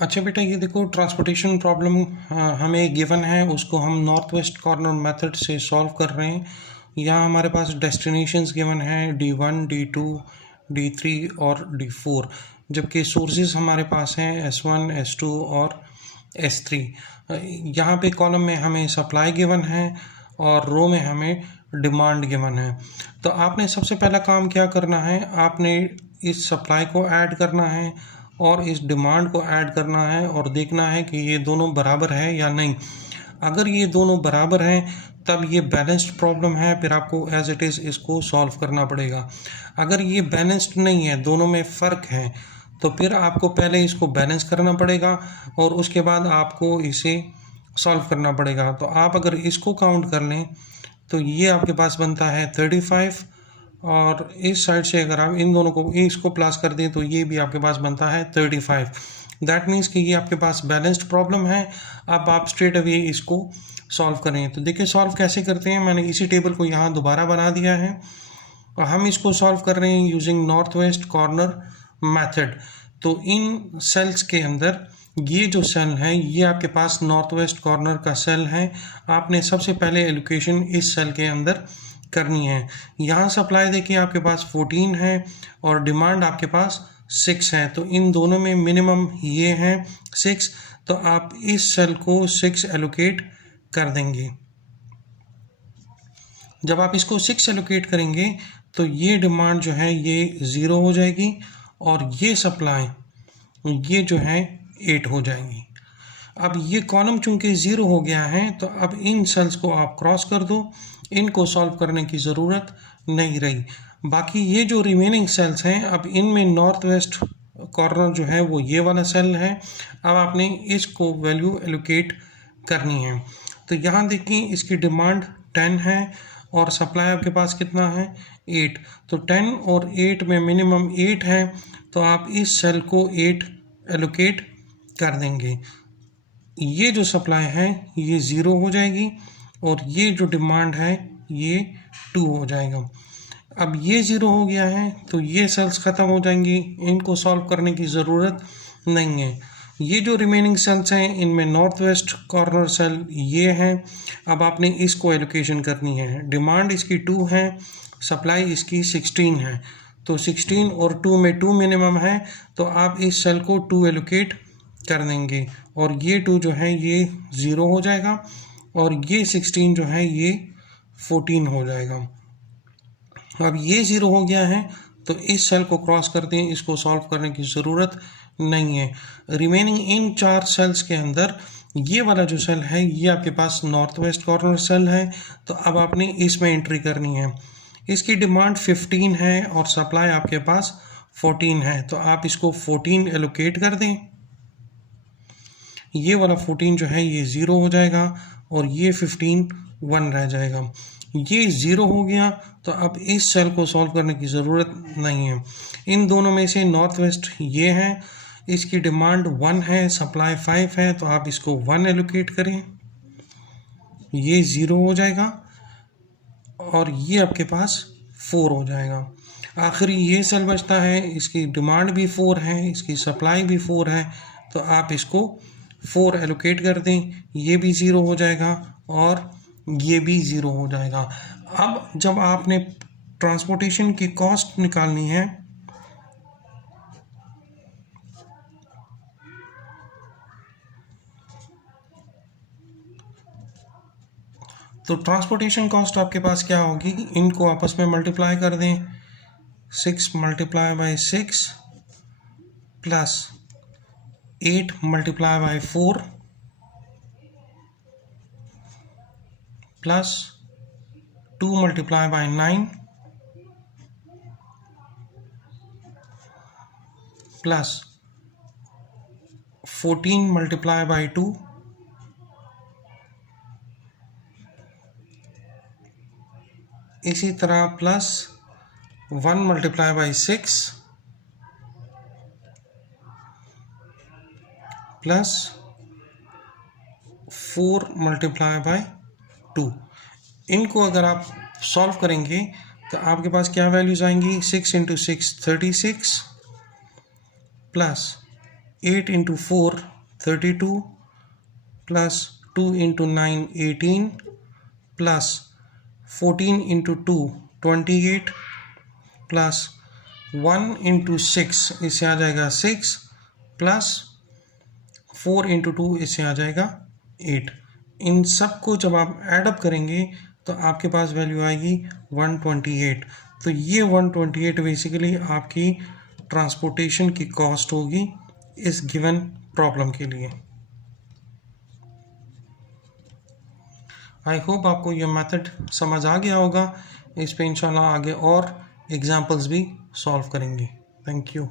अच्छा बेटा, ये देखो ट्रांसपोर्टेशन प्रॉब्लम हमें गिवन है, उसको हम नॉर्थ वेस्ट कॉर्नर मेथड से सॉल्व कर रहे हैं। यहाँ हमारे पास डेस्टिनेशंस गिवन है D1, D2, D3 और D4, जबकि सोर्सेज हमारे पास हैं S1, S2 और S3। यहाँ पे कॉलम में हमें सप्लाई गिवन है और रो में हमें डिमांड गिवन है। तो आपने सबसे पहला काम क्या करना है, आपने इस सप्लाई को ऐड करना है और इस डिमांड को ऐड करना है और देखना है कि ये दोनों बराबर है या नहीं। अगर ये दोनों बराबर हैं तब ये बैलेंस्ड प्रॉब्लम है, फिर आपको एज इट इज़ इसको सॉल्व करना पड़ेगा। अगर ये बैलेंस्ड नहीं है, दोनों में फ़र्क है, तो फिर आपको पहले इसको बैलेंस करना पड़ेगा और उसके बाद आपको इसे सॉल्व करना पड़ेगा। तो आप अगर इसको काउंट कर लें तो ये आपके पास बनता है 35, और इस साइड से अगर आप इन दोनों को इसको प्लस कर दें तो ये भी आपके पास बनता है 35। दैट मीन्स कि ये आपके पास बैलेंस्ड प्रॉब्लम है। अब आप स्ट्रेट अवे इसको सॉल्व करें। तो देखिए सॉल्व कैसे करते हैं, मैंने इसी टेबल को यहाँ दोबारा बना दिया है और हम इसको सॉल्व कर रहे हैं using north west corner method. तो इन सेल्स के अंदर ये जो सेल है ये आपके पास नॉर्थ वेस्ट कॉर्नर का सेल है। आपने सबसे पहले एलोकेशन इस सेल के अंदर करनी है। यहाँ सप्लाई देखिए आपके पास 14 है और डिमांड आपके पास 6 है, तो इन दोनों में मिनिमम ये है 6। तो आप इस सेल को 6 एलोकेट कर देंगे। जब आप इसको 6 एलोकेट करेंगे तो ये डिमांड जो है ये 0 हो जाएगी और ये सप्लाई ये जो है 8 हो जाएंगी। अब ये कॉलम चूंकि 0 हो गया है तो अब इन सेल्स को आप क्रॉस कर दो, इनको सॉल्व करने की ज़रूरत नहीं रही। बाकी ये जो रिमेनिंग सेल्स हैं, अब इनमें नॉर्थ वेस्ट कॉर्नर जो है वो ये वाला सेल है। अब आपने इसको वैल्यू एलोकेट करनी है। तो यहाँ देखिए इसकी डिमांड 10 है और सप्लाई आपके पास कितना है 8। तो 10 और 8 में मिनिमम 8 है, तो आप इस सेल को 8 एलोकेट कर देंगे। ये जो सप्लाई है ये 0 हो जाएगी और ये जो डिमांड है ये 2 हो जाएगा। अब ये 0 हो गया है तो ये सेल्स ख़त्म हो जाएंगी, इनको सॉल्व करने की ज़रूरत नहीं है। ये जो रिमेनिंग सेल्स हैं इनमें नॉर्थ वेस्ट कॉर्नर सेल ये हैं। अब आपने इसको एलोकेशन करनी है। डिमांड इसकी 2 है, सप्लाई इसकी 16 है, तो 16 और 2 में 2 मिनिमम है, तो आप इस सेल को 2 एलोकेट कर देंगे और ये 2 जो है ये 0 हो जाएगा और ये 16 जो है ये 14 हो जाएगा। अब ये 0 हो गया है तो इस सेल को क्रॉस कर दें, इसको सॉल्व करने की ज़रूरत नहीं है। रिमेनिंग इन 4 सेल्स के अंदर ये वाला जो सेल है ये आपके पास नॉर्थ वेस्ट कॉर्नर सेल है, तो अब आपने इसमें एंट्री करनी है। इसकी डिमांड 15 है और सप्लाई आपके पास 14 है, तो आप इसको 14 एलोकेट कर दें। ये वाला 14 जो है ये 0 हो जाएगा और ये 15 1 रह जाएगा। ये 0 हो गया तो अब इस सेल को सॉल्व करने की ज़रूरत नहीं है। इन दोनों में से नॉर्थ वेस्ट ये है, इसकी डिमांड 1 है, सप्लाई 5 है, तो आप इसको 1 एलोकेट करें, ये 0 हो जाएगा और ये आपके पास 4 हो जाएगा। आखिरी ये सेल बचता है, इसकी डिमांड भी 4 है, इसकी सप्लाई भी 4 है, तो आप इसको 4 एलोकेट कर दें, ये भी 0 हो जाएगा और ये भी 0 हो जाएगा। अब जब आपने ट्रांसपोर्टेशन की कॉस्ट निकालनी है तो ट्रांसपोर्टेशन कॉस्ट आपके पास क्या होगी, इनको आपस में मल्टीप्लाई कर दें। 6 multiply by 6 plus 8 multiply by 4 plus 2 multiply by 9 plus 14 multiply by 2 इसी तरह plus 1 multiply by 6 plus 4 multiply by 2। इनको अगर आप सॉल्व करेंगे तो आपके पास क्या वैल्यूज़ आएंगी, 6 into 6 36 plus 8 into 4 32 plus 2 into 9 18 plus 14 into 2 28 plus 1 into 6 इससे आ जाएगा 6 प्लस 4 into 2 इससे आ जाएगा 8। इन सब को जब आप एडअप करेंगे तो आपके पास वैल्यू आएगी 128। तो ये 128 बेसिकली आपकी ट्रांसपोर्टेशन की कॉस्ट होगी इस गिवन प्रॉब्लम के लिए। आई होप आपको ये मेथड समझ आ गया होगा। इस पे इंशाल्लाह आगे और एग्जाम्पल्स भी सॉल्व करेंगे। Thank you.